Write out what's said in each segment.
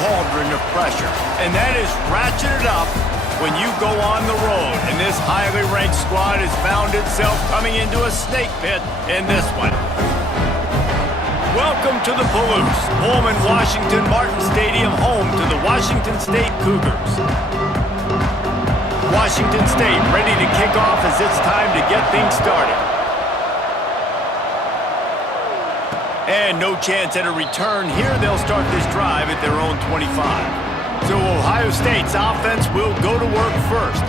cauldron of pressure. And that is ratcheted up when you go on the road. And this highly ranked squad has found itself coming into a snake pit in this one. Welcome to the Palouse, Pullman Washington Martin Stadium, home to the Washington State Cougars. Washington State ready to kick off as it's time to get things started. And no chance at a return here. They'll start this drive at their own 25. So Ohio State's offense will go to work first.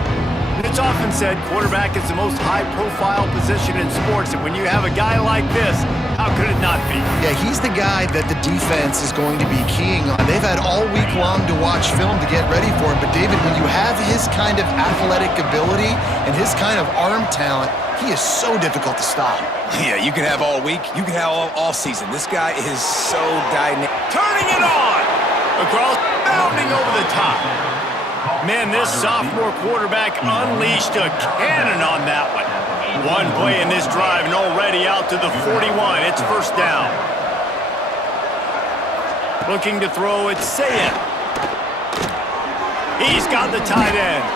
It's often said quarterback is the most high-profile position in sports, and when you have a guy like this, how could it not be? Yeah, he's the guy that the defense is going to be keying on. They've had all week long to watch film to get ready for him, but David, when you have his kind of athletic ability and his kind of arm talent, he is so difficult to stop. Yeah, you can have all week, you can have all season. This guy is so dynamic. Turning it on! Across, bounding over the top. Man, this sophomore quarterback unleashed a cannon on that one. One play in this drive and already out to the 41. It's first down. Looking to throw, it's Sayin. He's got the tight end.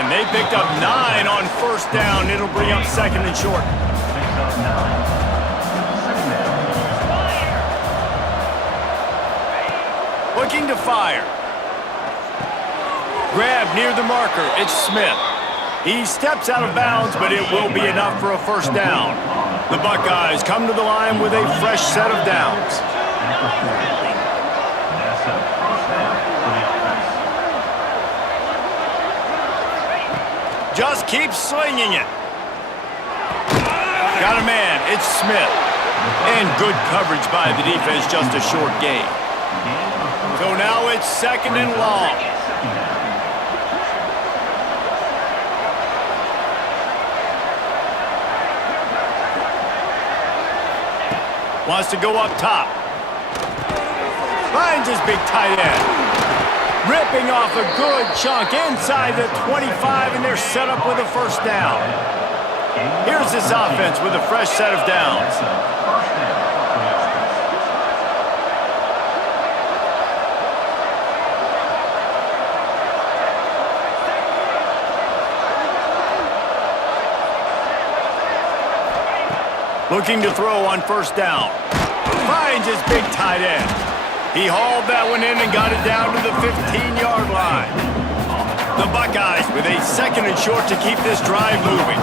And they picked up 9 on first down. It'll bring up second and short. Looking to fire. Grab near the marker. It's Smith. He steps out of bounds, but it will be enough for a first down. The Buckeyes come to the line with a fresh set of downs. Just keep slinging it. Got a man. It's Smith. And good coverage by the defense, just a short gain. So now it's second and long. Wants to go up top. Finds his big tight end. Ripping off a good chunk inside the 25, and they're set up with a first down. Here's this offense with a fresh set of downs. Looking to throw on first down. Finds his big tight end. He hauled that one in and got it down to the 15-yard line. The Buckeyes with a second and short to keep this drive moving.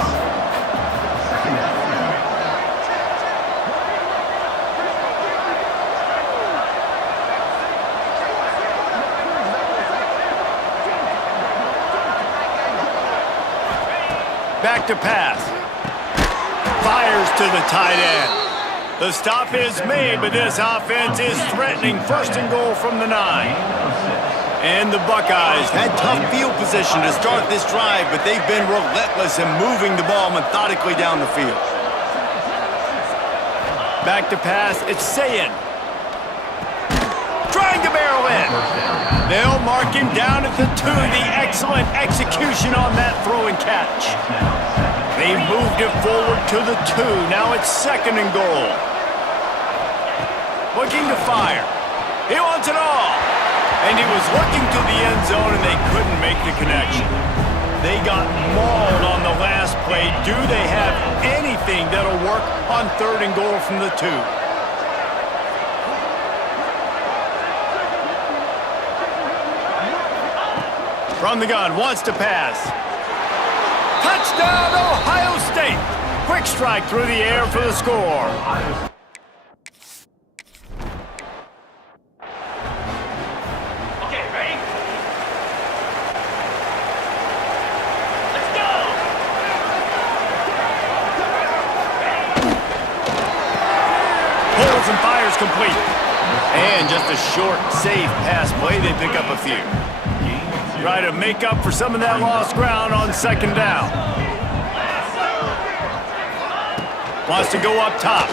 Back to pass. Fires to the tight end. The stop is made, but this offense is threatening. First and goal from the 9. And the Buckeyes had tough field position to start this drive, but they've been relentless in moving the ball methodically down the field. Back to pass, it's Sayin. Trying to barrel in. They'll mark him down at the 2. The excellent execution on that throw and catch. They moved it forward to the 2. Now it's second and goal. Looking to fire. He wants it all. And he was looking to the end zone, and they couldn't make the connection. They got mauled on the last play. Do they have anything that'll work on third and goal from the 2? From the gun, wants to pass. Touchdown, Ohio State! Quick strike through the air for the score. Okay, ready? Let's go! Pulls and fires complete. And just a short, safe pass play. They pick up a few. Try to make up for some of that lost ground on second down. Wants to go up top.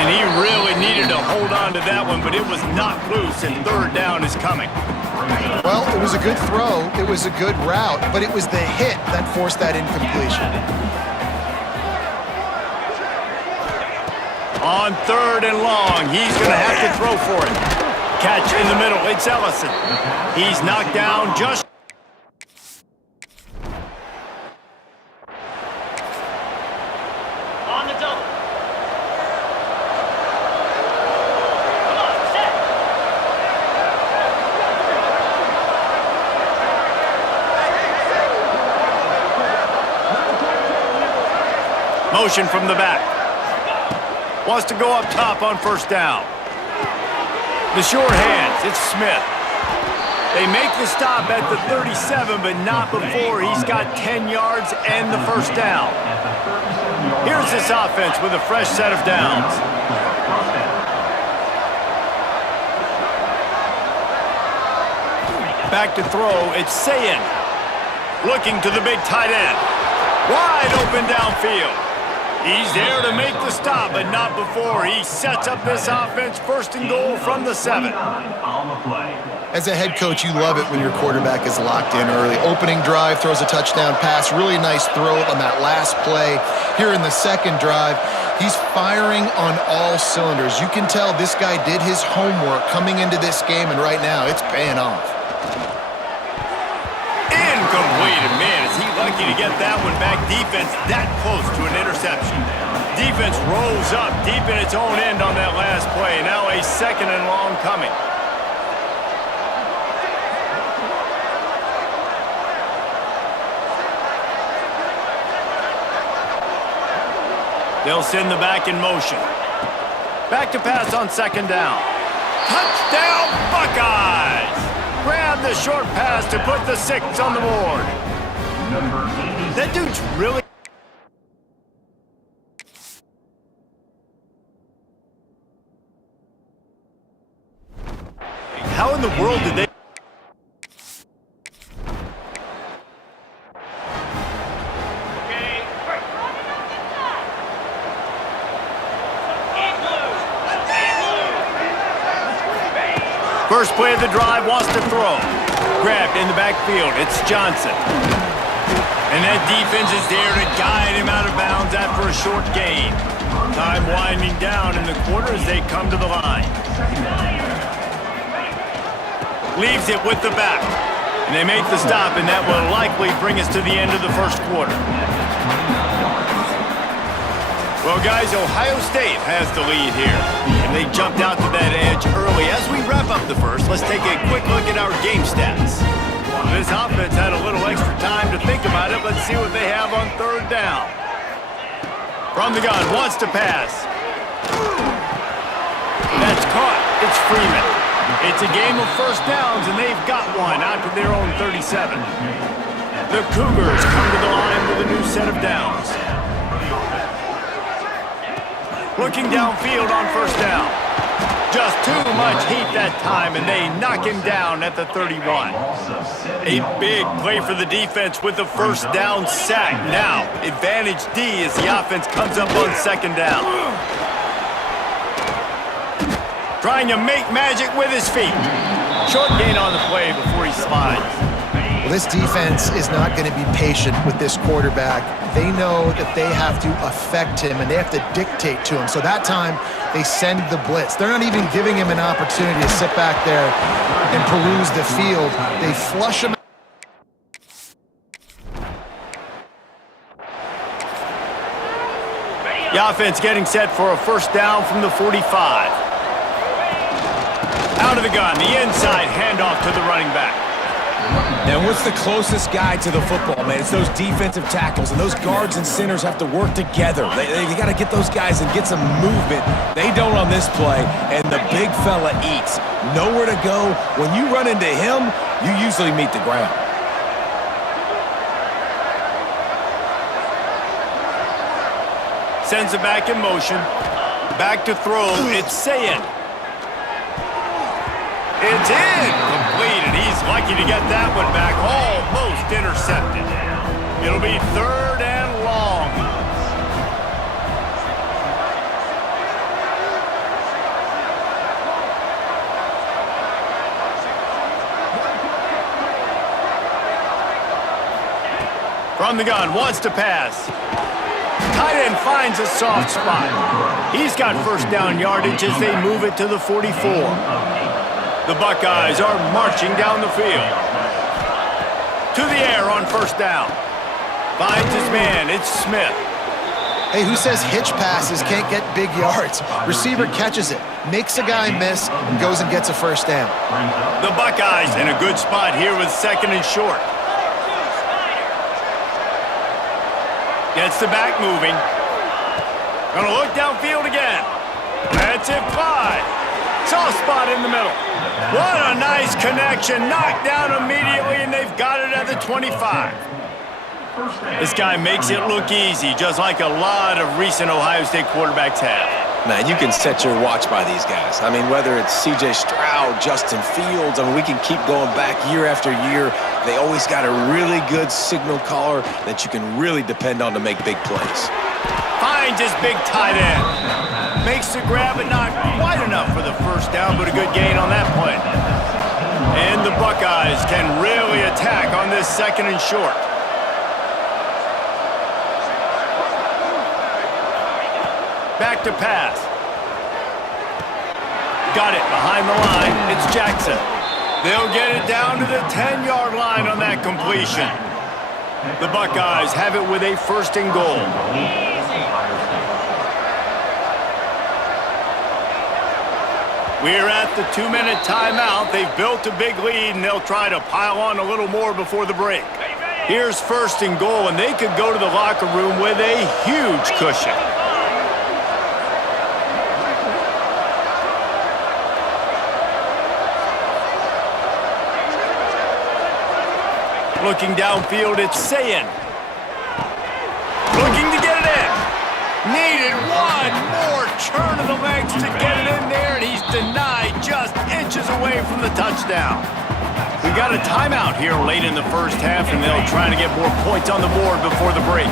And he really needed to hold on to that one, but it was not loose, and third down is coming. Well, it was a good throw. It was a good route, but it was the hit that forced that incompletion. On third and long, he's going to have to throw for it. catch in the middle. It's Ellison. He's knocked down just. On the double. Come on, set. Motion from the back. Wants to go up top on first down. The short hands, it's Smith. They make the stop at the 37, but not before he's got 10 yards and the first down. Here's this offense with a fresh set of downs. Back to throw, it's Sayin. Looking to the big tight end. Wide open downfield. He's there to make the stop, but not before he sets up this offense first and goal from the 7. As a head coach, you love it when your quarterback is locked in early. Opening drive, throws a touchdown pass, really nice throw on that last play. Here in the second drive, he's firing on all cylinders. You can tell this guy did his homework coming into this game, and right now it's paying off. Incomplete, and man, is he lucky to get that one back. Defense that close to an interception. Defense rolls up deep in its own end on that last play. Now a second and long coming. They'll send the back in motion. Back to pass on second down. Touchdown, Buckeyes! Grab the short pass to put the 6 on the board. That dude's really... How in the world did they... First play of the drive, wants to throw. Grabbed in the backfield, it's Johnson. And that defense is there to guide him out of bounds after a short gain. Time winding down in the quarter as they come to the line. Leaves it with the back. And they make the stop, and that will likely bring us to the end of the first quarter. Well, guys, Ohio State has the lead here, and they jumped out to that edge early. As we wrap up the first, let's take a quick look at our game stats. This offense had a little extra time to think about it. Let's see what they have on third down. From the gun, wants to pass. That's caught. It's Freeman. It's a game of first downs, and they've got one out to their own 37. The Cougars come to the line with a new set of downs. Looking downfield on first down. Just too much heat that time, and they knock him down at the 31. A big play for the defense with the first down sack. Now, advantage D as the offense comes up on second down. Trying to make magic with his feet. Short gain on the play before he slides. Well, this defense is not going to be patient with this quarterback. They know that they have to affect him, and they have to dictate to him. So that time, they send the blitz. They're not even giving him an opportunity to sit back there and peruse the field. They flush him. The offense getting set for a first down from the 45. Out of the gun, the inside handoff to the running back. And what's the closest guy to the football, man? It's those defensive tackles, and those guards and centers have to work together. They got to get those guys and get some movement. They don't on this play, and the big fella eats. Nowhere to go. When you run into him, you usually meet the ground. Sends it back in motion. Back to throw. It's Sayin. It's incomplete, and he's lucky to get that one back. Almost intercepted. It'll be third and long. From the gun, wants to pass. Tight end finds a soft spot. He's got first down yardage as they move it to the 44. The Buckeyes are marching down the field. To the air on first down. Finds his man. It's Smith. Hey, who says hitch passes can't get big yards? Receiver catches it, makes a guy miss, and goes and gets a first down. The Buckeyes in a good spot here with second and short. Gets the back moving. Gonna look downfield again. That's it, 5. Soft spot in the middle. What a nice connection. Knocked down immediately, and they've got it at the 25. This guy makes it look easy, just like a lot of recent Ohio State quarterbacks have. Man, you can set your watch by these guys. I mean, whether it's C.J. Stroud, Justin Fields, I mean, we can keep going back year after year. They always got a really good signal caller that you can really depend on to make big plays. Finds his big tight end. Makes the grab, but not quite enough for the first down, but a good gain on that play. And the Buckeyes can really attack on this second and short. Back to pass. Got it behind the line. It's Jackson. They'll get it down to the 10-yard line on that completion. The Buckeyes have it with a first and goal. We're at the 2-minute timeout. They've built a big lead, and they'll try to pile on a little more before the break. Here's first and goal, and they could go to the locker room with a huge cushion. Looking downfield, it's Sayin. Looking to get it in. Needed one more turn of the legs to get it in there, and he's denied just inches away from the touchdown. We got a timeout here late in the first half, and they'll try to get more points on the board before the break.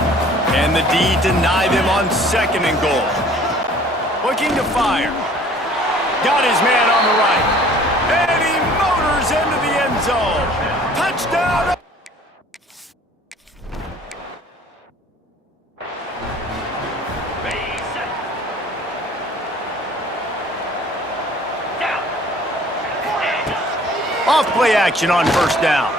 And the D deny them on second and goal. Looking to fire. Got his man on the right. And he motors into the end zone. Touchdown! Off play action on first down.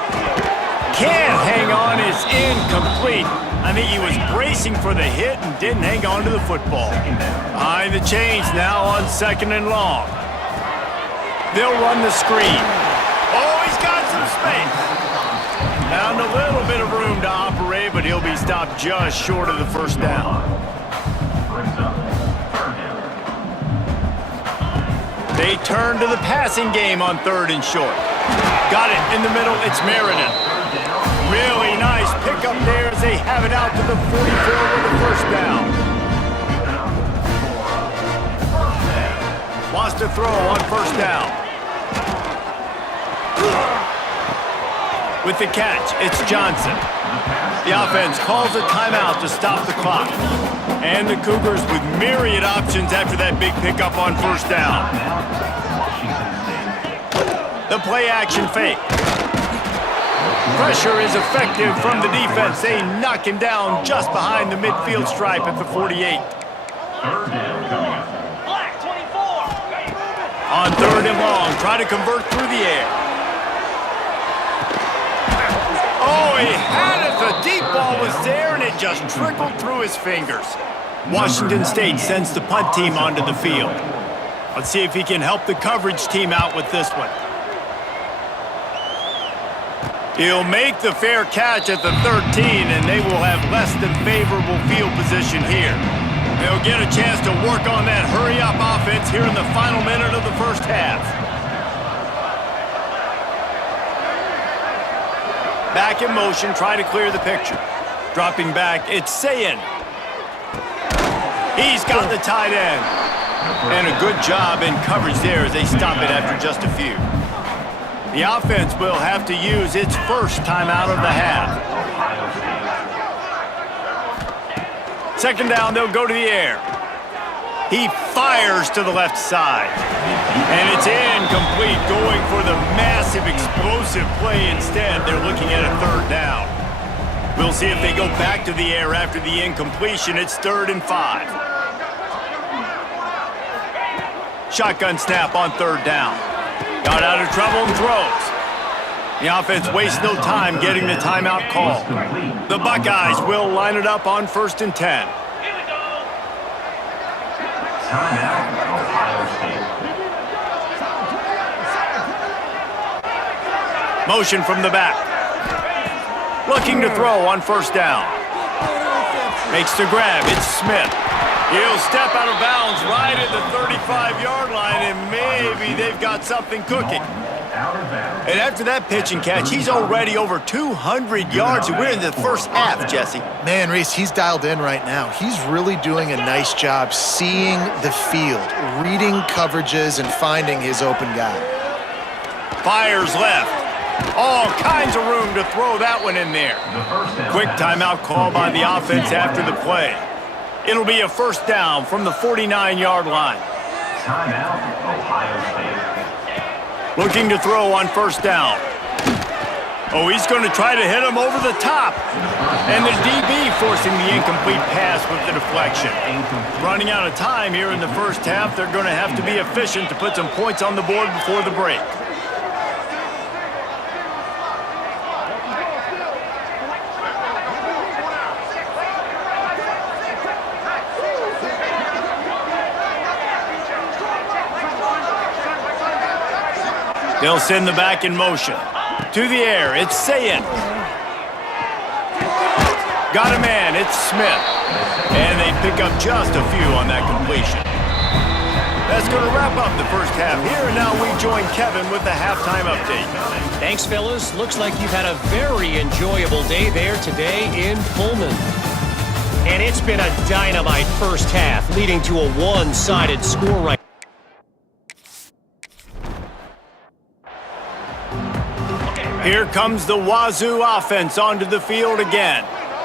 Can't hang on, is incomplete. I think he was bracing for the hit and didn't hang on to the football. Behind the chains now on second and long. They'll run the screen. Oh, he's got some space. Found a little bit of room to operate, but he'll be stopped just short of the first down. They turn to the passing game on third and short. Got it in the middle, it's Meriden. Really nice pickup there as they have it out to the 44 with the first down. Wants to throw on first down. With the catch, it's Johnson. The offense calls a timeout to stop the clock. And the Cougars with myriad options after that big pickup on first down. The play-action fake. Pressure is effective from the defense. They knock him down just behind the midfield stripe at the 48. Black 24. On third and long, try to convert through the air. Oh, he had it. The deep ball was there, and it just trickled through his fingers. Washington State sends the punt team onto the field. Let's see if he can help the coverage team out with this one. He'll make the fair catch at the 13, and they will have less than favorable field position here. They'll get a chance to work on that hurry-up offense here in the final minute of the first half. Back in motion, try to clear the picture. Dropping back, it's Sayin. He's got the tight end. And a good job in coverage there as they stop it after just a few. The offense will have to use its first timeout of the half. Second down, they'll go to the air. He fires to the left side. And it's incomplete, going for the massive explosive play instead. They're looking at a third down. We'll see if they go back to the air after the incompletion. It's 3rd and 5. Shotgun snap on third down. Got out of trouble and throws. The offense wastes no time getting the timeout call. The Buckeyes will line it up on 1st and 10. Here we go. Timeout, Ohio State. Motion from the back. Looking to throw on 1st down. Makes the grab. It's Smith. He'll step out of bounds right at the 35-yard line, and maybe they've got something cooking. And after that pitch and catch, he's already over 200 yards, and we're in the first half, Jesse. Man, Reese, he's dialed in right now. He's really doing a nice job seeing the field, reading coverages, and finding his open guy. Fires left. All kinds of room to throw that one in there. Quick timeout call by the offense after the play. It'll be a 1st down from the 49-yard line. Timeout, Ohio State. Looking to throw on 1st down. Oh, he's going to try to hit him over the top. And the DB forcing the incomplete pass with the deflection. Running out of time here in the first half, they're going to have to be efficient to put some points on the board before the break. They'll send the back in motion. To the air, it's Sayin. Got a man, it's Smith. And they pick up just a few on that completion. That's going to wrap up the first half here, and now we join Kevin with the halftime update. Thanks, fellas. Looks like you've had a very enjoyable day there today in Pullman. And it's been a dynamite first half, leading to a one-sided score right. Here comes the Wazoo offense onto the field again.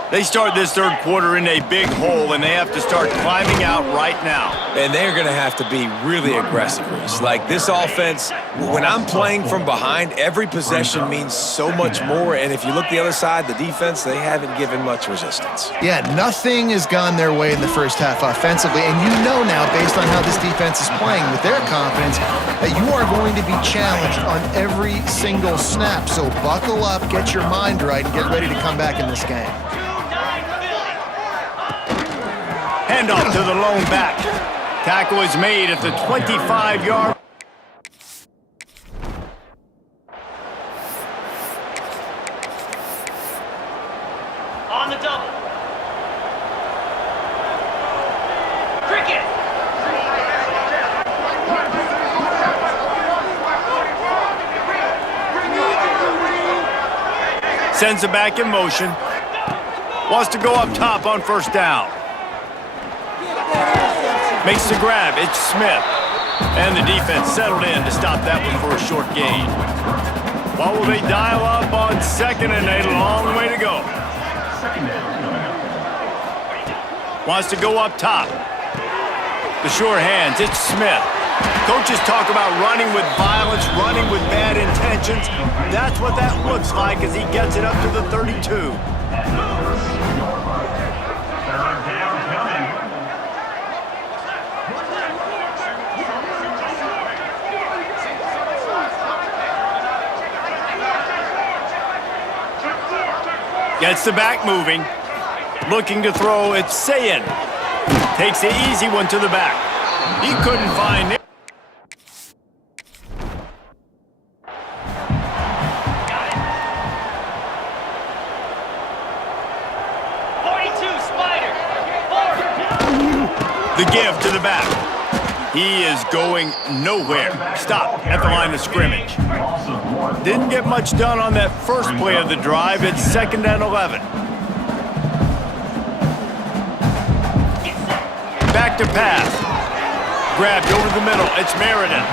They start this third quarter in a big hole, and they have to start climbing out right now. And they're going to have to be really aggressive, Reese. Like this offense, when I'm playing from behind, every possession means so much more. And if you look the other side, the defense, they haven't given much resistance. Yeah, nothing has gone their way in the first half offensively. And you know now, based on how this defense is playing with their confidence, that you are going to be challenged on every single snap. So buckle up, get your mind right, and get ready to come back in this game. Handoff to the lone back. Tackle is made at the 25-yard. On the double. Cricket. Sends it back in motion. Wants to go up top on 1st down. Makes the grab. It's Smith. And the defense settled in to stop that one for a short gain. What will they dial up on 2nd and a long way to go? Wants to go up top. The sure hands. It's Smith. Coaches talk about running with violence, running with bad intentions. That's what that looks like as he gets it up to the 32. Gets the back moving. Looking to throw, it's Sayin. Takes the easy one to the back. He couldn't find it. The give to the back. He is going nowhere. Stop at the line of scrimmage. Didn't get much done on that first play of the drive. It's 2nd and 11. Back to pass. Grabbed over the middle. It's Meriden.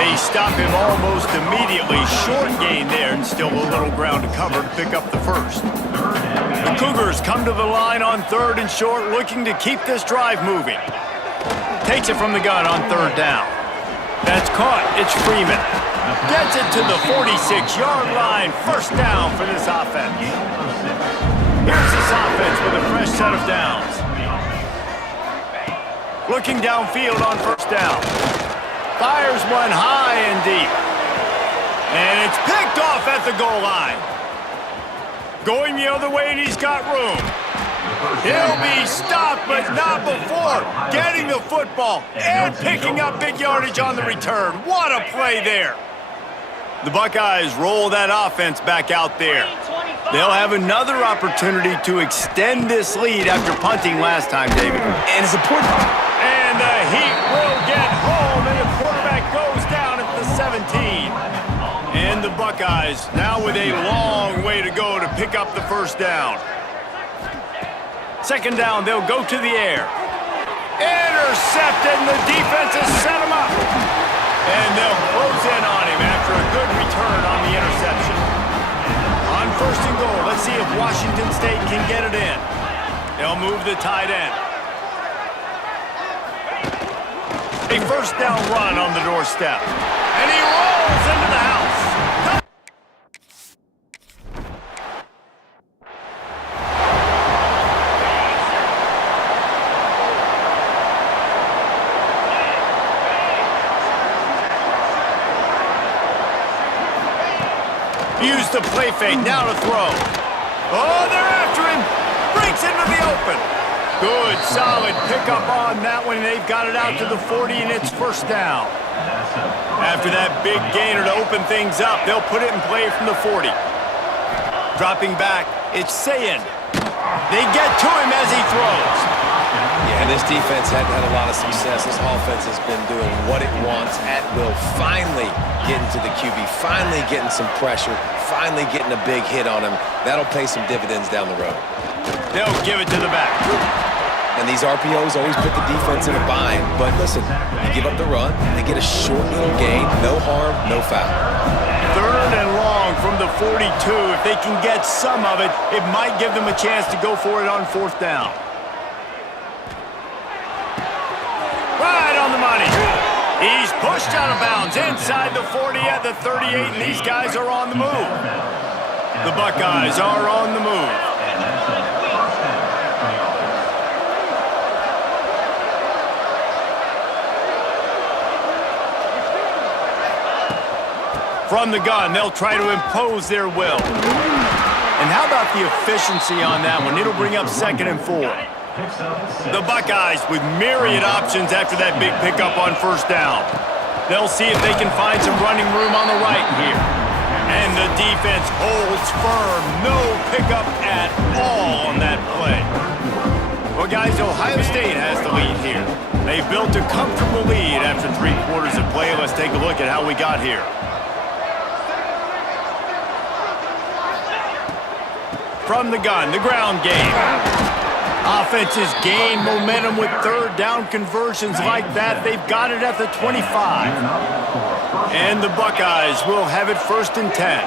They stop him almost immediately. Short gain there, and still a little ground to cover to pick up the first. The Cougars come to the line on 3rd and short, looking to keep this drive moving. Takes it from the gun on 3rd down. That's caught. It's Freeman. Gets it to the 46-yard line. 1st down for this offense. Here's this offense with a fresh set of downs. Looking downfield on 1st down. Fires one high and deep. And it's picked off at the goal line. Going the other way, and he's got room. He'll be stopped, but not before getting the football and picking up big yardage on the return. What a play there. The Buckeyes roll that offense back out there. They'll have another opportunity to extend this lead after punting last time, David. And it's important. And the Heat will get home, and the quarterback goes down at the 17. And the Buckeyes now with a long way to go to pick up the first down. Second down, they'll go to the air. Intercepted, and the defense has set him up. And they'll close in on him after a good return on the interception. On first and goal, let's see if Washington State can get it in. They'll move the tight end. A first down run on the doorstep. And he rolls into the house. Use the play fake, now to throw. Oh, they're after him. Breaks into the open. Good, solid pickup on that one. They've got it out to the 40, and it's first down. After that big gainer to open things up, they'll put it in play from the 40. Dropping back, it's Sayin. They get to him as he throws. Yeah, this defense hadn't had a lot of success. This offense has been doing what it wants at will. Finally getting to the QB, finally getting some pressure, finally getting a big hit on him. That'll pay some dividends down the road. They'll give it to the back. And these RPOs always put the defense in a bind. But listen, you give up the run, they get a short little gain, no harm, no foul. Third and long from the 42. If they can get some of it, it might give them a chance to go for it on fourth down. Right on the money. He's pushed out of bounds inside the 40 at the 38, and these guys are on the move. The Buckeyes are on the move. From the gun, they'll try to impose their will. And how about the efficiency on that one? It'll bring up 2nd and 4. The Buckeyes with myriad options after that big pickup on first down. They'll see if they can find some running room on the right here. And the defense holds firm. No pickup at all on that play. Well, guys, Ohio State has the lead here. They've built a comfortable lead after 3 quarters of play. Let's take a look at how we got here. From the gun, the ground game. Offenses gain momentum with third down conversions like that. They've got it at the 25. And the Buckeyes will have it 1st and 10.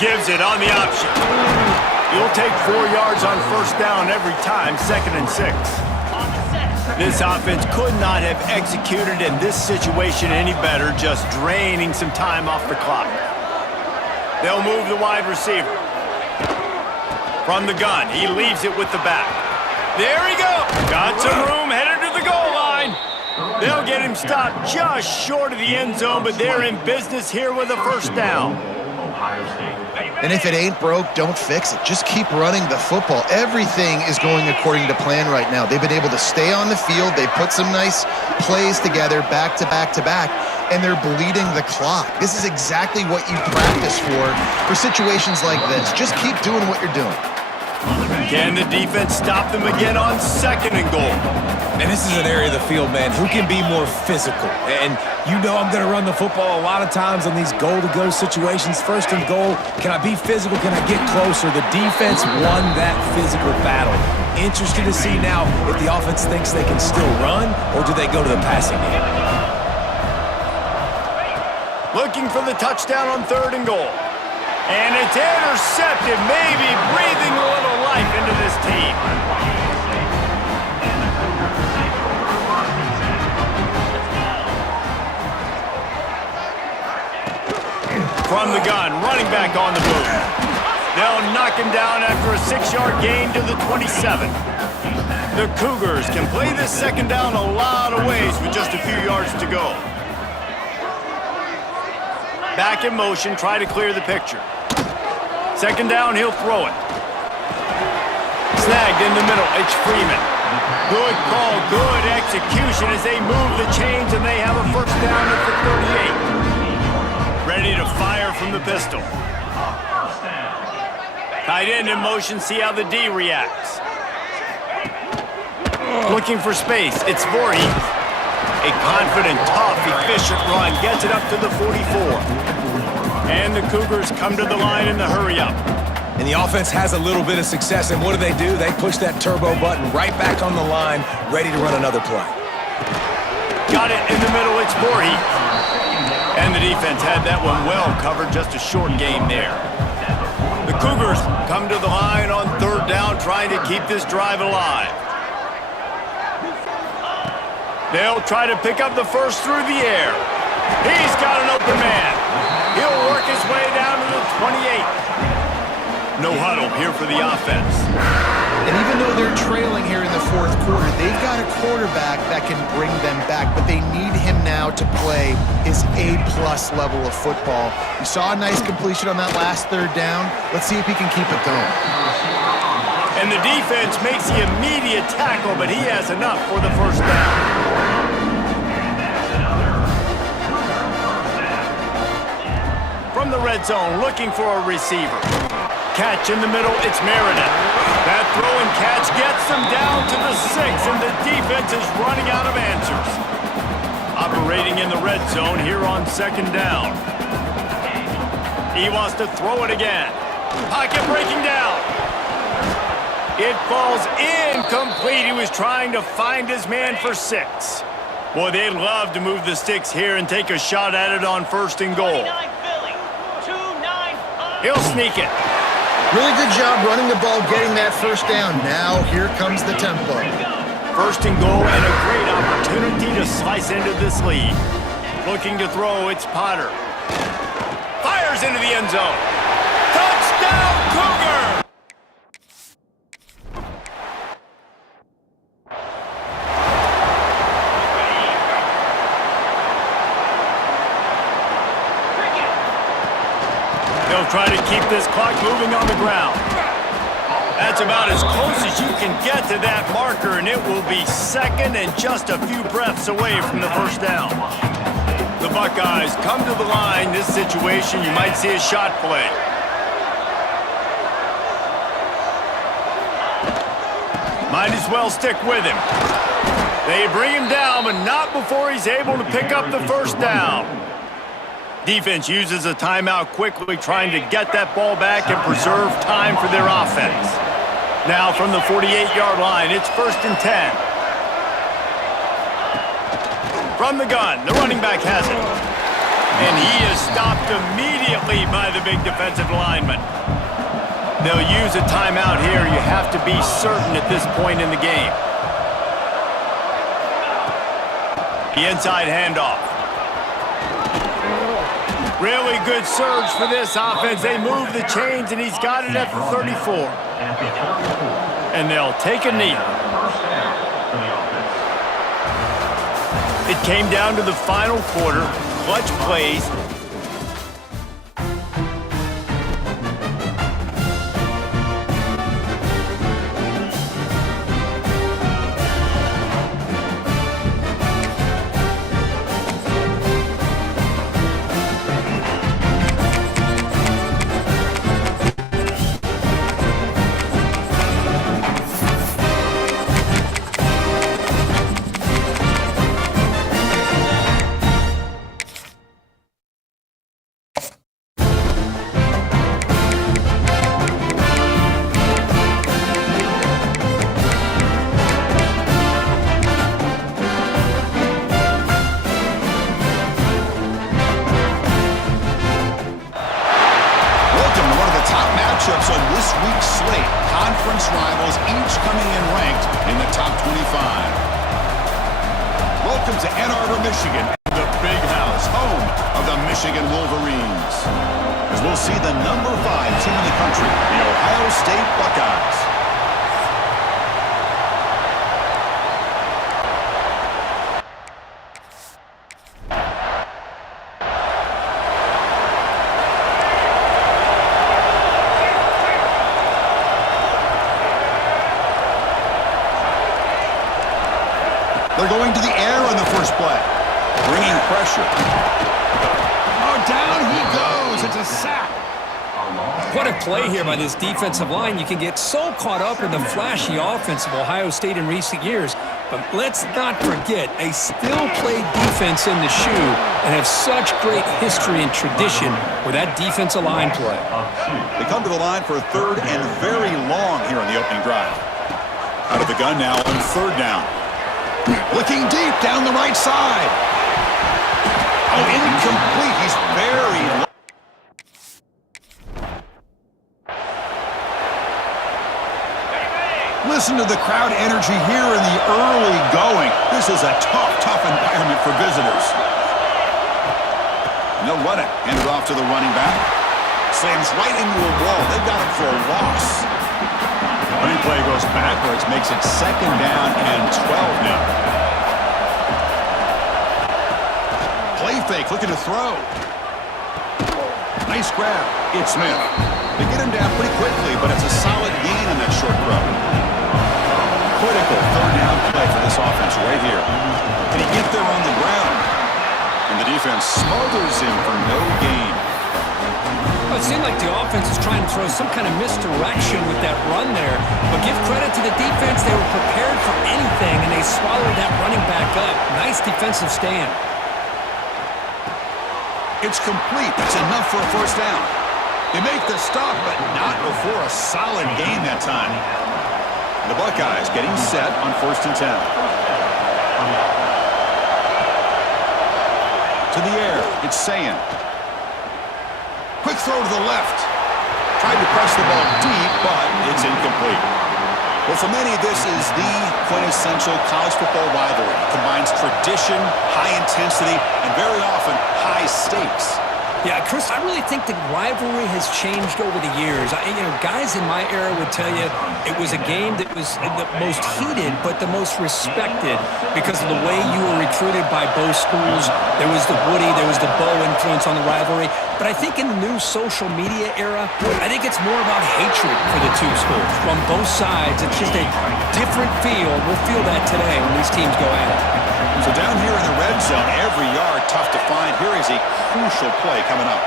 Gives it on the option. You'll take 4 yards on first down every time, 2nd and 6. This offense could not have executed in this situation any better, just draining some time off the clock. They'll move the wide receiver. From the gun, he leaves it with the back. There he goes. Got some room, headed to the goal line. They'll get him stopped just short of the end zone, but they're in business here with a first down. And if it ain't broke, don't fix it. Just keep running the football. Everything is going according to plan right now. They've been able to stay on the field. They've put some nice plays together back to back to back, and they're bleeding the clock. This is exactly what you practice for situations like this. Just keep doing what you're doing. Can the defense stop them again on 2nd and goal? And this is an area of the field, man, who can be more physical. And you know I'm going to run the football a lot of times on these goal-to-go situations. 1st and goal, can I be physical? Can I get closer? The defense won that physical battle. Interested to see now if the offense thinks they can still run, or do they go to the passing game? Looking for the touchdown on 3rd and goal. And it's intercepted, maybe breathing a little life into this team. From the gun, running back on the move. They'll knock him down after a 6-yard gain to the 27. The Cougars can play this 2nd down a lot of ways with just a few yards to go. Back in motion, try to clear the picture. Second down, he'll throw it. Snagged in the middle, it's Freeman. Good call, good execution as they move the chains and they have a first down at the 38. Ready to fire from the pistol. Tight end in motion, see how the D reacts. Looking for space, it's Voorhees. A confident, tough, efficient run gets it up to the 44. And the Cougars come to the line in the hurry-up. And the offense has a little bit of success, and what do? They push that turbo button right back on the line, ready to run another play. Got it in the middle, it's Voorhees. And the defense had that one well covered, just a short game there. The Cougars come to the line on third down, trying to keep this drive alive. They'll try to pick up the first through the air. He's got an open man. He'll work his way down to the 28. No huddle here for the offense. And even though they're trailing here in the fourth quarter, they've got a quarterback that can bring them back, but they need him now to play his A-plus level of football. We saw a nice completion on that last third down. Let's see if he can keep it going. And the defense makes the immediate tackle, but he has enough for the first down. From the red zone, looking for a receiver. Catch in the middle, it's Meredith. That throw and catch gets them down to the 6, and the defense is running out of answers. Operating in the red zone here on second down. He wants to throw it again. Pocket breaking down. It falls incomplete. He was trying to find his man for 6. Boy, they'd love to move the sticks here and take a shot at it on first and goal. He'll sneak it. Really good job running the ball, getting that first down. Now, here comes the tempo. First and goal and a great opportunity to slice into this lead. Looking to throw, it's Potter. Fires into the end zone. Touchdown, Cougar! They'll try to keep this clock moving on the ground. That's about as close as you can get to that marker, and it will be second and just a few breaths away from the first down. The Buckeyes come to the line. This situation, you might see a shot play. Might as well stick with him. They bring him down, but not before he's able to pick up the first down. Defense uses a timeout quickly, trying to get that ball back and preserve time for their offense. Now from the 48-yard line, it's first and 10. From the gun, the running back has it. And he is stopped immediately by the big defensive lineman. They'll use a timeout here. You have to be certain at this point in the game. The inside handoff. Really good surge for this offense. They move the chains, and he's got it at the 34. And they'll take a knee. It came down to the final quarter. Clutch plays. On this week's slate, conference rivals each coming in ranked in the top 25. Welcome to Ann Arbor, Michigan, the big house, home of the Michigan Wolverines. As we'll see the number 5 team in the country, the Ohio State Buckeyes. first play. Bringing pressure. Oh, down he goes. It's a sack. What a play here by this defensive line. You can get so caught up in the flashy offense of Ohio State in recent years, but let's not forget a still-play defense in the shoe and have such great history and tradition with that defensive line play. They come to the line for a third and very long here on the opening drive. Out of the gun now on third down. Looking deep down the right side. Oh, incomplete. He's very low. Listen to the crowd energy here in the early going. This is a tough environment for visitors. And they'll run it. Hand it off to the running back. Slams right into a wall. They've got him for a loss. Running play goes backwards, makes it second down and 12 now. Play fake, looking to throw. Nice grab. It's Smith. They get him down pretty quickly, but it's a solid gain on that short throw. Critical third down play for this offense right here. Can he get there on the ground? And the defense smothers him for no gain. Well, it seemed like the offense is trying to throw some kind of misdirection with that run there, but give credit to the defense. They were prepared for anything, and they swallowed that running back up. Nice defensive stand. It's complete. That's enough for a first down. They make the stop, but not before a solid gain that time. The Buckeyes getting set on 1st and 10. To the air, it's Sayin. Quick throw to the left. Tried to press the ball deep, but it's incomplete. Well, for many, this is the quintessential college football rivalry. It combines tradition, high intensity, and very often high stakes. Yeah, Chris, I really think the rivalry has changed over the years. Guys in my era would tell you it was a game that was the most heated but the most respected because of the way you were recruited by both schools. There was the Woody, there was the Bo influence on the rivalry. But I think in the new social media era, I think it's more about hatred for the two schools. From both sides, it's just a different feel. We'll feel that today when these teams go at it. So down here in the red zone, every yard tough to find. Here is a crucial play coming up.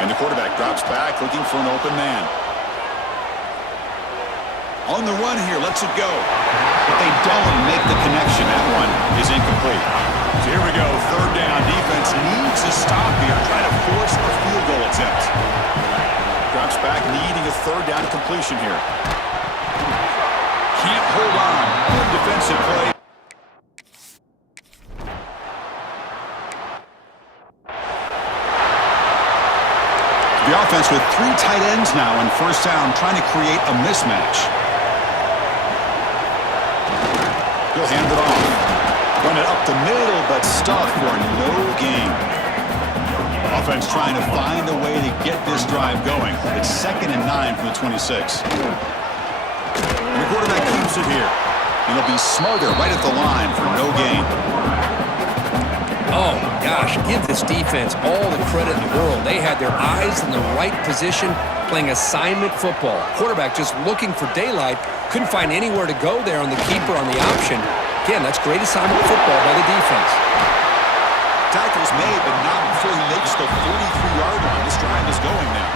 And the quarterback drops back, looking for an open man. On the run here, lets it go. But they don't make the connection. That one is incomplete. So here we go, third down. Defense needs a stop here, trying to force a field goal attempt. Drops back, needing a third down completion here. Can't hold on. Good defensive play. The offense with 3 tight ends now on first down, trying to create a mismatch. He'll hand it off. Run it up the middle, but stuffed for no gain. Offense trying to find a way to get this drive going. It's 2nd and 9 from the 26. And the quarterback keeps it here. And he'll be smarter right at the line for no gain. Oh, my gosh, give this defense all the credit in the world. They had their eyes in the right position, playing assignment football. Quarterback just looking for daylight. Couldn't find anywhere to go there on the keeper on the option. Again, that's great assignment football by the defense. Tackles made, but not before he makes the 43-yard line. This drive is going now.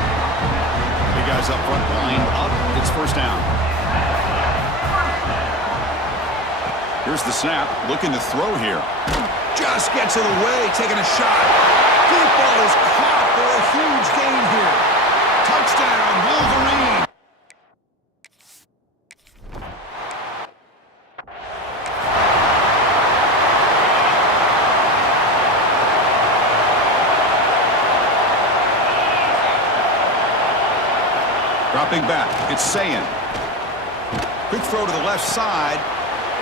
Big guys up front, lined up. It's first down. Here's the snap, looking to throw here. Just gets it away, taking a shot. Deep ball is caught for a huge gain here. Touchdown, Wolverine. Dropping back, it's Sayin. Quick throw to the left side.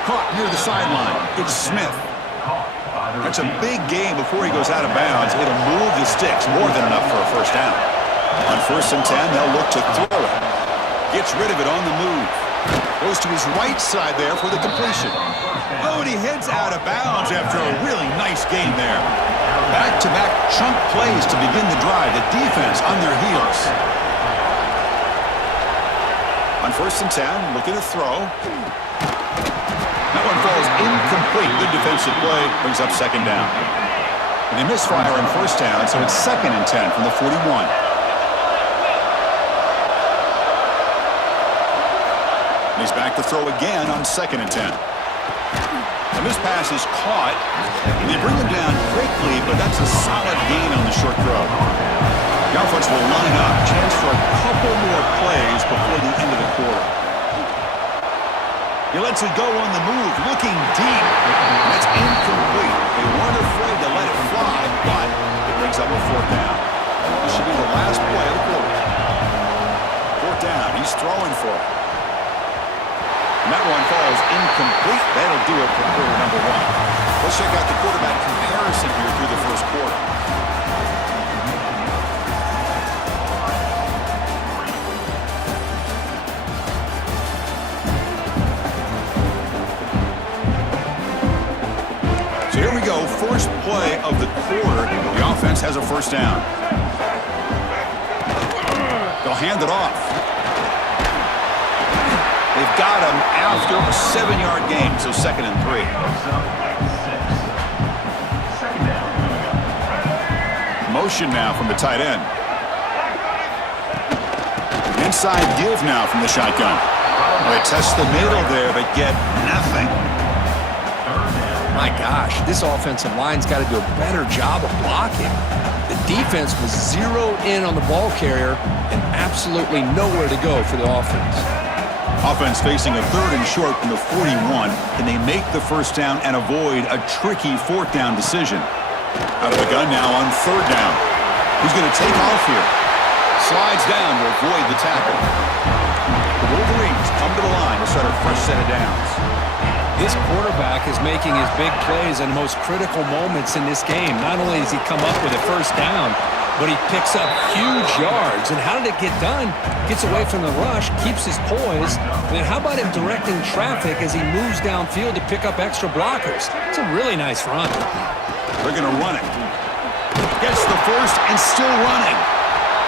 Caught near the sideline. It's Smith. That's a big gain before he goes out of bounds. It'll move the sticks more than enough for a first down. On 1st and 10, they'll look to throw it. Gets rid of it on the move. Goes to his right side there for the completion. Oh, and he heads out of bounds after a really nice gain there. Back-to-back chunk plays to begin the drive. The defense on their heels. On 1st and 10, looking to throw. That one falls incomplete. Good defensive play. Brings up 2nd down. And they misfire on 1st down, so it's 2nd and 10 from the 41. And he's back to throw again on 2nd and 10. And this pass is caught. They bring him down quickly, but that's a solid gain on the short throw. The offense will line up. Chance for a couple more plays before the end of the quarter. He lets it go on the move, looking deep. That's incomplete. They weren't afraid to let it fly, but it brings up a 4th down. This should be the last play of the quarter. 4th down. He's throwing for it. And that one falls incomplete. That'll do it for quarter number 1. Let's check out the quarterback comparison here through the first quarter. So here we go. First play of the quarter. The offense has a 1st down. They'll hand it off. They've got him after a 7-yard gain, so 2nd and 3. Motion now from the tight end. Inside give now from the shotgun. They test the middle there, but get nothing. My gosh, this offensive line's got to do a better job of blocking. The defense was zeroed in on the ball carrier and absolutely nowhere to go for the offense. Offense facing a 3rd and short from the 41. Can they make the 1st down and avoid a tricky 4th down decision? Out of the gun now on 3rd down. He's going to take off here. Slides down to avoid the tackle. The Wolverines come to the line to start a fresh set of downs. This quarterback is making his big plays in the most critical moments in this game. Not only does he come up with a 1st down, but he picks up huge yards. And how did it get done? Gets away from the rush, keeps his poise. And then how about him directing traffic as he moves downfield to pick up extra blockers? It's a really nice run. They're going to run it. Gets the 1st and still running.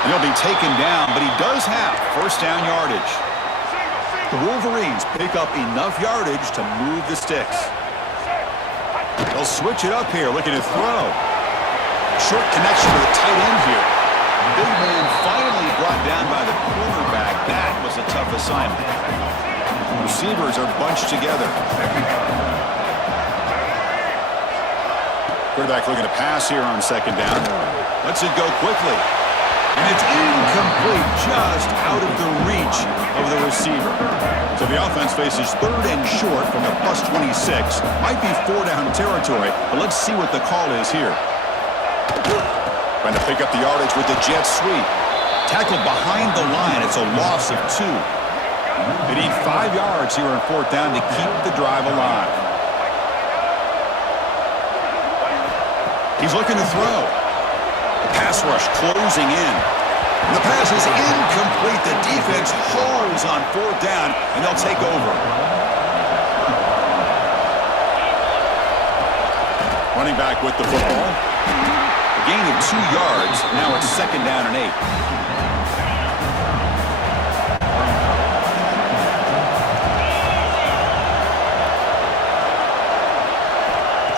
And he'll be taken down, but he does have 1st down yardage. The Wolverines pick up enough yardage to move the sticks. They'll switch it up here, looking to throw. Short connection to the tight end here. Big man finally brought down by the cornerback. That was a tough assignment. Receivers are bunched together. Quarterback looking to pass here on 2nd down. Lets it go quickly. And it's incomplete, just out of the reach of the receiver. So the offense faces 3rd and short from the +26. Might be 4-down territory, but let's see what the call is here. Trying to pick up the yardage with the jet sweep. Tackled behind the line. It's a loss of 2. They need 5 yards here on 4th down to keep the drive alive. He's looking to throw. The pass rush closing in. The pass is incomplete. The defense holds on 4th down, and they'll take over. Running back with the football. A gain of 2 yards. Now it's 2nd down and 8.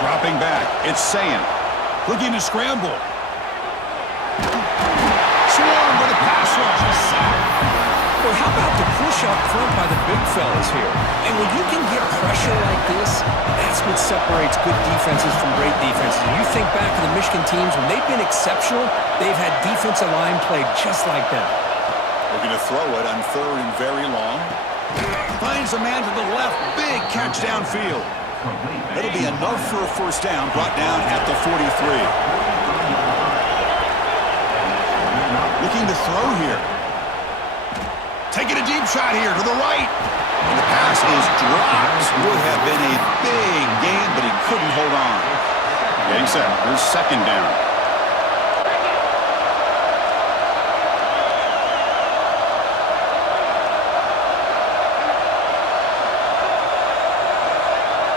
Dropping back. It's Sayin. Looking to scramble. Swarm with a pass rush. Well, how about the push up front by the big fellas here? And when you can get pressure like this, that's what separates good defenses from great defenses. And you think back to the Michigan teams, when they've been exceptional, they've had defensive line play just like that. Looking to throw it on 3rd and very long. Finds a man to the left. Big catch downfield. That'll be enough for a 1st down, brought down at the 43. Looking to throw here. Taking a deep shot here to the right. And the pass is dropped. Would have been a big gain, but he couldn't hold on. Getting set. Here's 2nd down.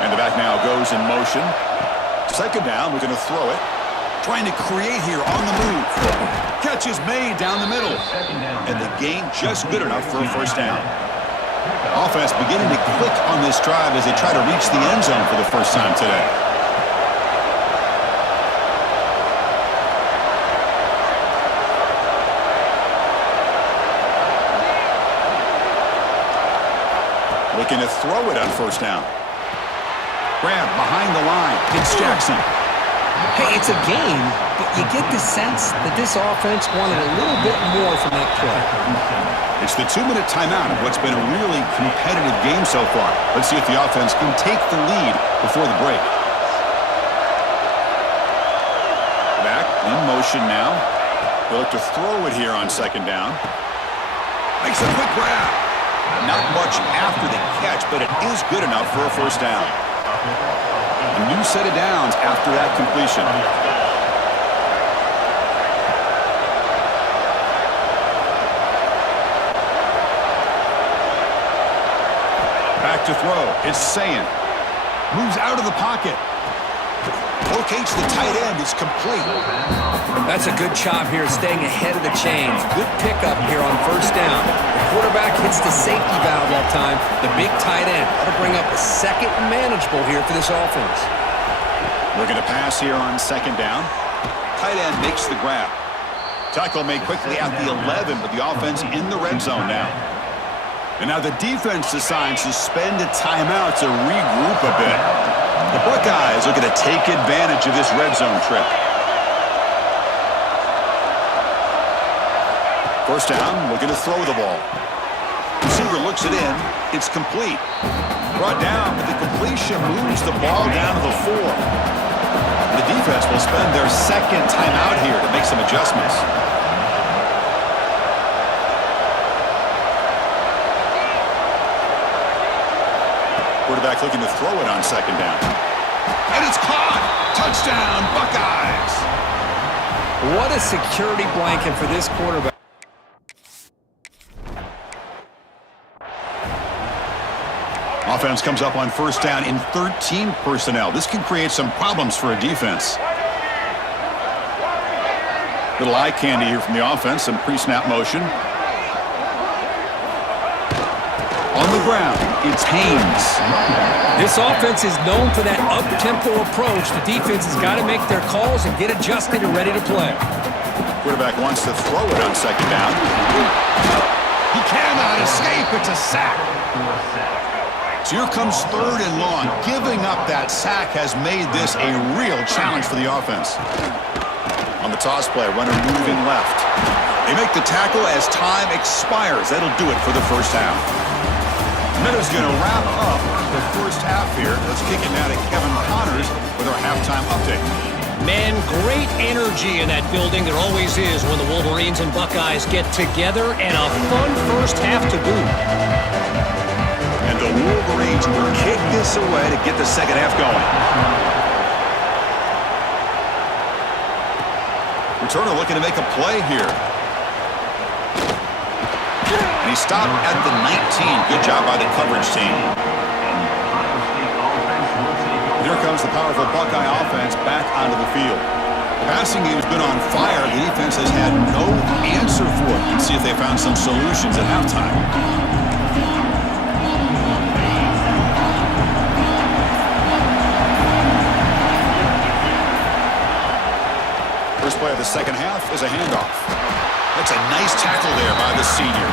And the back now goes in motion. 2nd down, we're going to throw it. Trying to create here on the move. Catch is made down the middle. And the gain just good enough for a 1st down. Offense beginning to click on this drive as they try to reach the end zone for the first time today. Looking to throw it on first down. Grab behind the line. It's Jackson. Hey, it's a game, but you get the sense that this offense wanted a little bit more from that play. It's the 2-minute timeout of what's been a really competitive game so far. Let's see if the offense can take the lead before the break. Back in motion now. They'll look to throw it here on second down. Makes a quick grab. Not much after the catch, but it is good enough for a first down. A new set of downs after that completion. Back to throw. It's Sayin. Moves out of the pocket. Locates the tight end. It's complete. That's a good job here staying ahead of the chains. Good pickup here on first down. The quarterback hits the safety valve that time. The big tight end. That'll bring up a second and manageable here for this offense. Looking to pass here on second down. Tight end makes the grab. Tackle made quickly at the 11, but the offense in the red zone now. And now the defense decides to spend a timeout to regroup a bit. The Buckeyes are going to take advantage of this red zone trip. First down, looking to throw the ball. Receiver looks it in. It's complete. Brought down, but the completion moves the ball down to the 4. The defense will spend their second timeout here to make some adjustments. Quarterback looking to throw it on second down. And it's caught! Touchdown, Buckeyes! What a security blanket for this quarterback. Offense comes up on first down in 13 personnel. This can create some problems for a defense. Little eye candy here from the offense, some pre-snap motion. On the ground, it's Haynes. This offense is known for that up-tempo approach. The defense has got to make their calls and get adjusted and ready to play. Quarterback wants to throw it on second down. He cannot escape. It's a sack. So here comes third and long. Giving up that sack has made this a real challenge for the offense. On the toss play, runner moving left. They make the tackle as time expires. That'll do it for the first half. Meadows going to wrap up the first half here. Let's kick it now to Kevin Connors with our halftime update. Man, great energy in that building. There always is when the Wolverines and Buckeyes get together, and a fun first half to boot. And the Wolverines will kick this away to get the second half going. Returner looking to make a play here. And he stopped at the 19. Good job by the coverage team. Here comes the powerful Buckeye offense back onto the field. The passing game has been on fire. The defense has had no answer for it. Let's see if they found some solutions at halftime. First play of the second half is a handoff. That's a nice tackle there by the senior.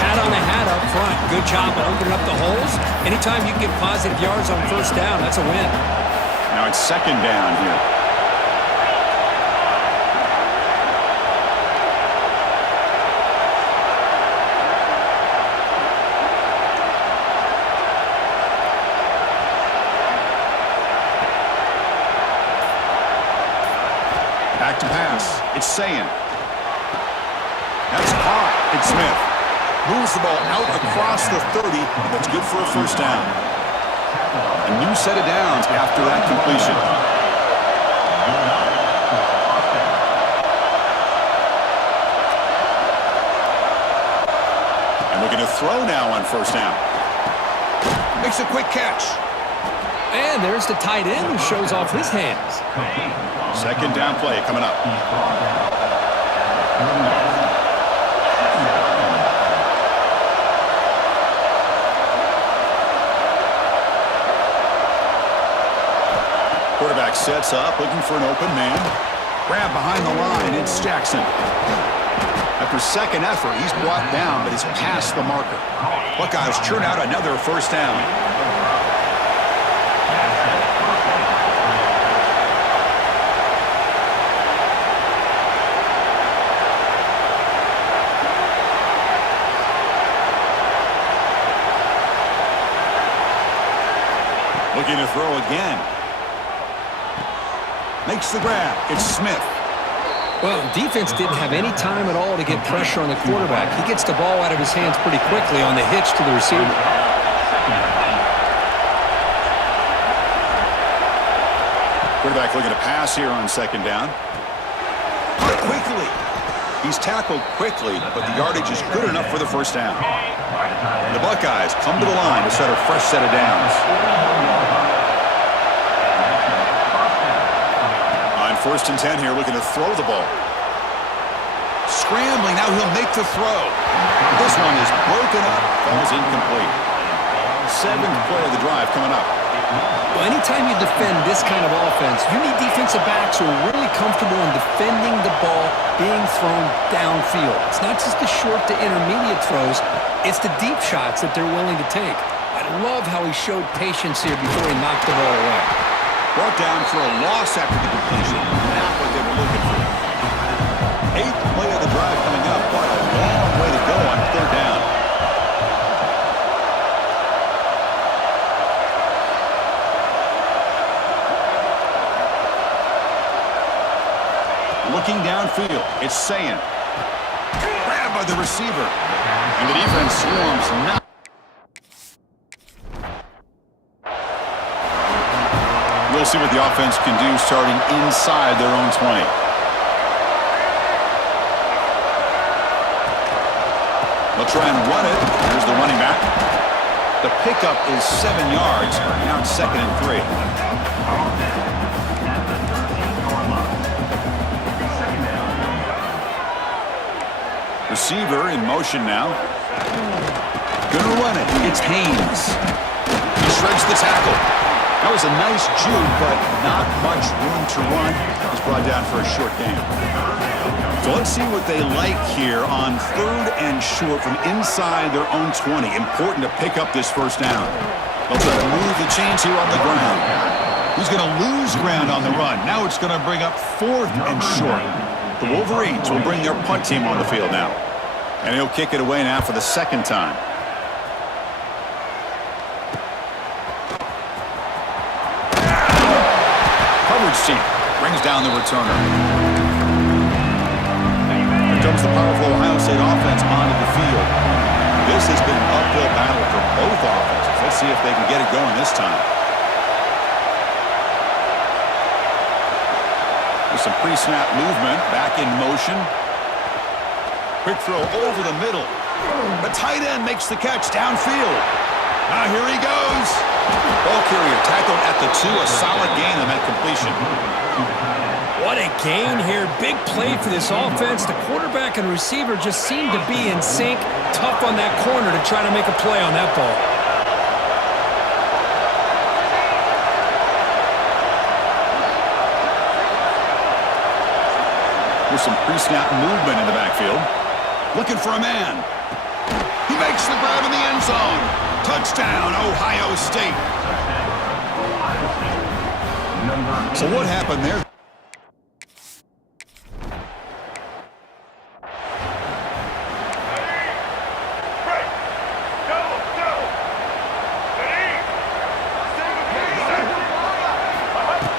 Hat on the hat up front. Good job of opening up the holes. Anytime you can get positive yards on first down, that's a win. Now it's second down here. Back to pass. It's Sayin. That's caught. It's Smith. Moves the ball out across the 30. That's good for a first down. A new set of downs after that completion. And looking to throw now on first down. Makes a quick catch. And there's the tight end who shows off his hands. Second down play coming up. Quarterback sets up, looking for an open man. Grab behind the line, it's Jackson. After second effort, he's brought down, but he's past the marker. Buckeyes churn out another first down. Looking to throw again. Makes the grab. It's Smith. Well, defense didn't have any time at all to get pressure on the quarterback. He gets the ball out of his hands pretty quickly on the hitch to the receiver. Quarterback looking to pass here on second down. Quickly. He's tackled quickly, but the yardage is good enough for the first down. The Buckeyes come to the line to set a fresh set of downs. On 1st and 10 here, looking to throw the ball. Scrambling, now he'll make the throw. This one is broken up, falls incomplete. 7th play of the drive coming up. Well, anytime you defend this kind of offense, you need defensive backs who are really comfortable in defending the ball being thrown downfield. It's not just the short to intermediate throws, it's the deep shots that they're willing to take. I love how he showed patience here before he knocked the ball away. Brought down for a loss after the completion. Not what they were looking for. 8th play of the drive coming up, but a long way to go on 3rd down. Looking downfield, it's Sayin. Grab by the receiver. And the defense swarms not. We'll see what the offense can do starting inside their own 20. They'll try and run it. Here's the running back. The pickup is 7 yards. Now it's 2nd and 3. Receiver in motion now. Gonna run it. It's Haynes. He shreds the tackle. That was a nice juke, but not much room to run. He's brought down for a short gain. So let's see what they like here on 3rd and short from inside their own 20. Important to pick up this first down. They'll try to move the chains here on the ground. He's going to lose ground on the run. Now it's going to bring up 4th and short. The Wolverines will bring their punt team on the field now. And he'll kick it away now for the 2nd time. Coverage team brings down the returner. Here comes the powerful Ohio State offense onto the field. This has been an uphill battle for both offenses. Let's see if they can get it going this time. With some pre-snap movement, back in motion. Quick throw over the middle. The tight end makes the catch downfield. Now here he goes. Ball carrier tackled at the 2, a solid gain on that completion. What a gain here. Big play for this offense. The quarterback and receiver just seem to be in sync. Tough on that corner to try to make a play on that ball. With some pre-snap movement in the backfield. Looking for a man. He makes the grab in the end zone. Touchdown, Ohio State. So what happened there?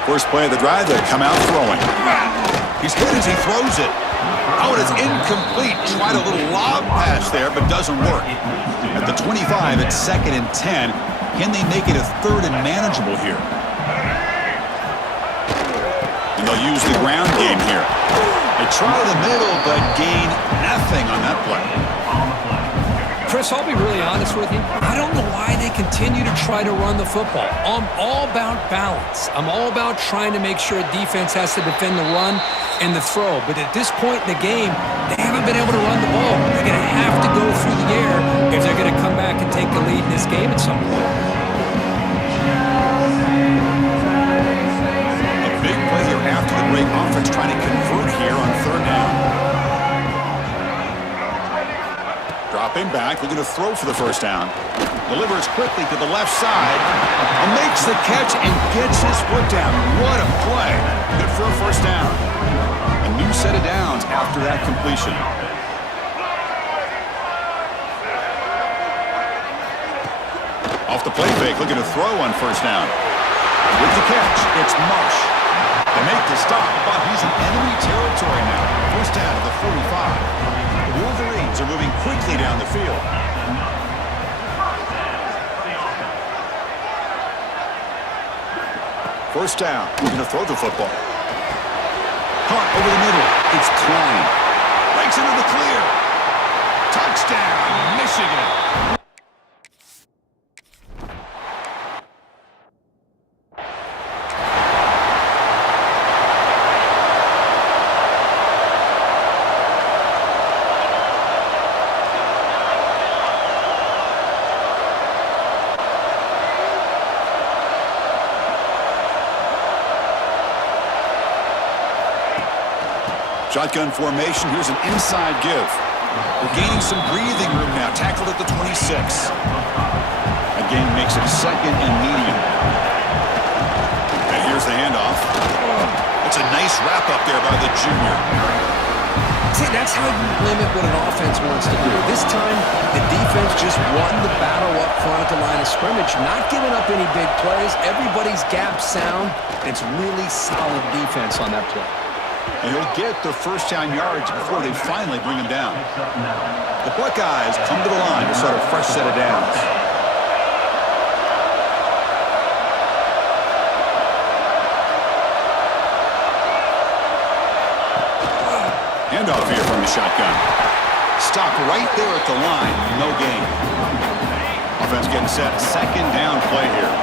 First play of the drive, they come out throwing. He's hit as he throws it. Oh, and it's incomplete. Tried a little lob pass there, but doesn't work. At the 25, it's 2nd and 10. Can they make it a 3rd and manageable here? And they'll use the ground game here. They try the middle, but gain nothing on that play. Chris, I'll be really honest with you. I don't know why they continue to try to run the football. I'm all about balance. I'm all about trying to make sure defense has to defend the run and the throw. But at this point in the game, they haven't been able to run the ball. They're going to have to go through the air if they're going to come back and take the lead in this game at some point. back, looking to throw for the first down. Delivers quickly to the left side and makes the catch and gets his foot down. What a play. Good for a first down. A new set of downs after that completion. Off the play fake, looking to throw on first down. With the catch, it's Marsh. They make the stop, but he's in enemy territory now. First down at the 45. The Wolverines are moving quickly down the field. First down, looking to throw the football. Caught over the middle. It's Klein. Breaks into the clear. Touchdown, Michigan. Shotgun formation. Here's an inside give. We're gaining some breathing room now. Tackled at the 26. Again, makes it second and medium. And here's the handoff. That's a nice wrap up there by the junior. See, that's how you limit what an offense wants to do. This time, the defense just won the battle up front at the line of scrimmage, not giving up any big plays. Everybody's gap sound. It's really solid defense on that play. And he'll get the first down yards before they finally bring him down. The Buckeyes come to the line to start a fresh set of downs. Handoff here from the shotgun. Stop right there at the line. No gain. Offense getting set. Second down play here.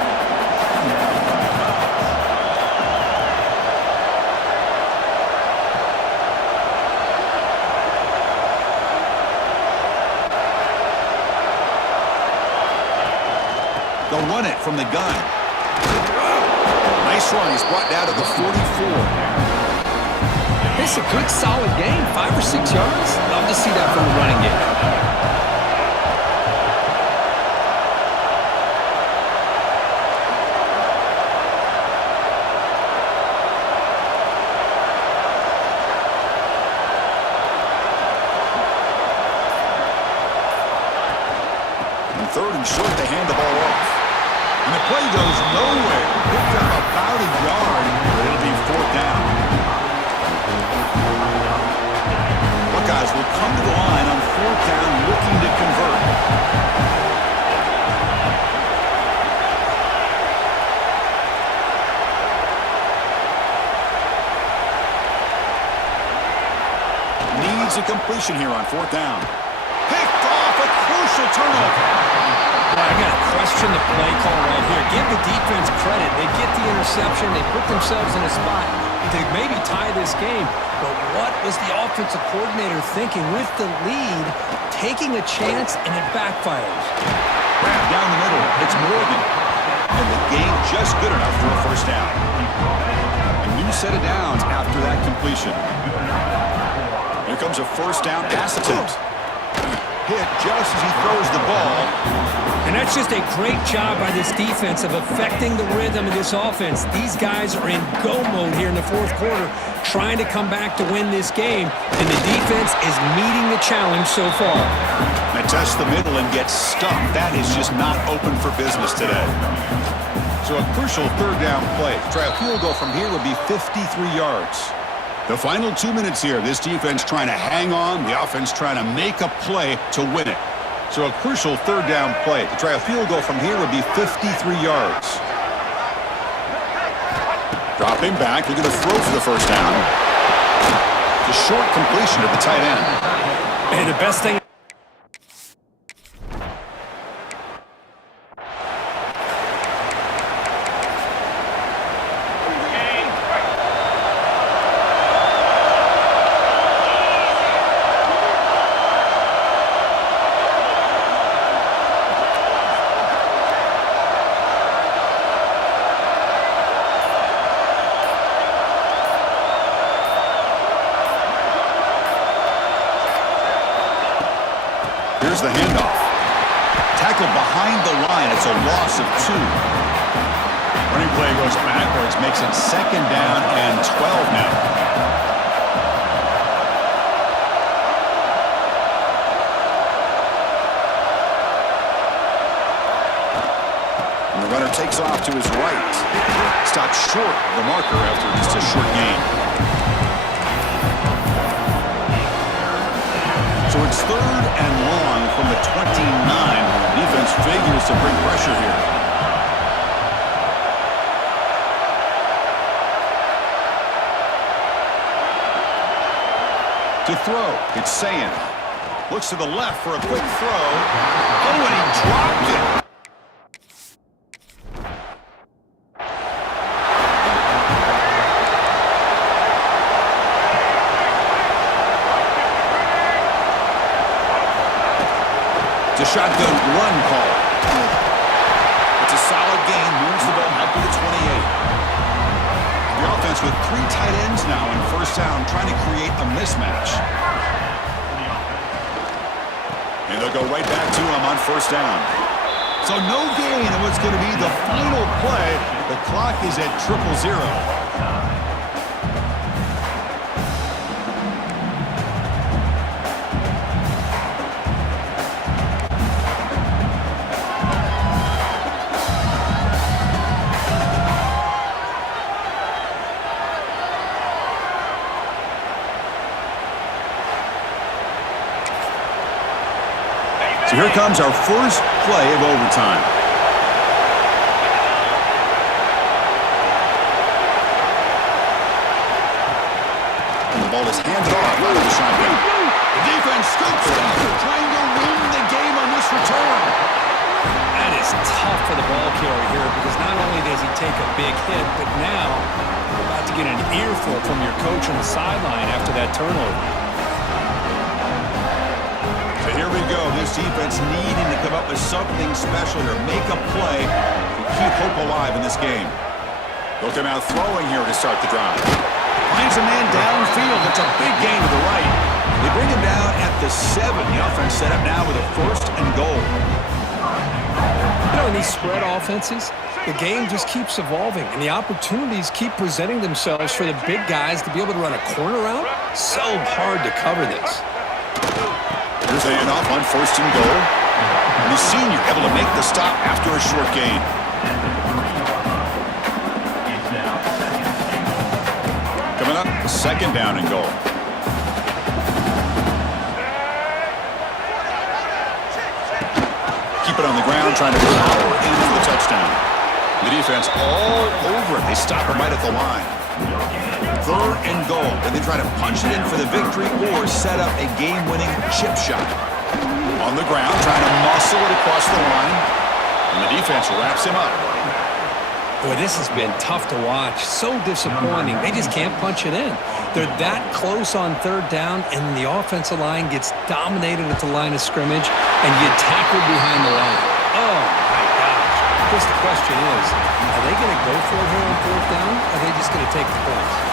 They'll run it from the gun. Nice run. He's brought down to the 44. It's a good, solid game. 5 or 6 yards. Love to see that from the running game. On third and short, they hand the ball off. And the play goes nowhere. Picked up about a yard, but it'll be fourth down. Buckeyes will come to the line on fourth down, looking to convert. Needs a completion here on fourth down. Picked off, a crucial turnover. I got to question the play call right here. Give the defense credit. They get the interception. They put themselves in a spot to maybe tie this game. But what was the offensive coordinator thinking with the lead, taking a chance, and it backfires? Down the middle, it's Morgan. And the game just good enough for a first down. A new set of downs after that completion. Here comes a first down pass attempt. Hit just as he throws the ball. And that's just a great job by this defense of affecting the rhythm of this offense. These guys are in go mode here in the fourth quarter, trying to come back to win this game, and the defense is meeting the challenge so far. They test the middle and get stuck. That is just not open for business today. So a crucial third down play. Try a field goal from here would be 53 yards. The final 2 minutes here, this defense trying to hang on, the offense trying to make a play to win it. So a crucial third down play. To try a field goal from here would be 53 yards. Dropping back, looking to throw for the first down. The short completion to the tight end. And the best thing Here's the handoff. Tackled behind the line. It's a loss of 2. Running play goes backwards, makes it 2nd down and 12 now. And the runner takes off to his right. Stopped short of the marker after just a short gain. So it's 3rd and long from the 29. Defense figures to bring pressure here. To throw, it's Sayin. Looks to the left for a quick throw. Oh, and he dropped it. It's a shotgun run call. It's a solid gain, moves the ball up to the 28. The offense with 3 tight ends now in 1st down, trying to create a mismatch. And they'll go right back to him on 1st down. So no gain in what's going to be the final play. The clock is at 0-0. So here comes our first play of overtime. And the ball is handed off out of the shotgun. The defense scoops it up, trying to win the game on this return. That is tough for the ball carrier here because not only does he take a big hit, but now you're about to get an earful from your coach on the sideline after that turnover. So here we go. This defense needing to come up with something special here. Make a play to keep hope alive in this game. They'll come out throwing here to start the drive. Finds a man downfield. It's a big gain to the right. They bring him down at the 7. The offense set up now with a 1st and goal. You know, in these spread offenses, the game just keeps evolving, and the opportunities keep presenting themselves for the big guys to be able to run a corner out. So hard to cover this. Here's the handoff on 1st and goal. And the senior able to make the stop after a short gain. Coming up, 2nd down and goal. Keep it on the ground, trying to power in for the touchdown. The defense all over it. They stop him right at the line. 3rd and goal. And they try to punch it in for the victory or set up a game-winning chip shot. On the ground, trying to muscle it across the line. And the defense wraps him up. Boy, this has been tough to watch. So disappointing. They just can't punch it in. They're that close on 3rd down, and the offensive line gets dominated at the line of scrimmage, and you tackle behind the line. Oh, my gosh. Just the question is, are they going to go for it here on 4th down, or are they just going to take the points?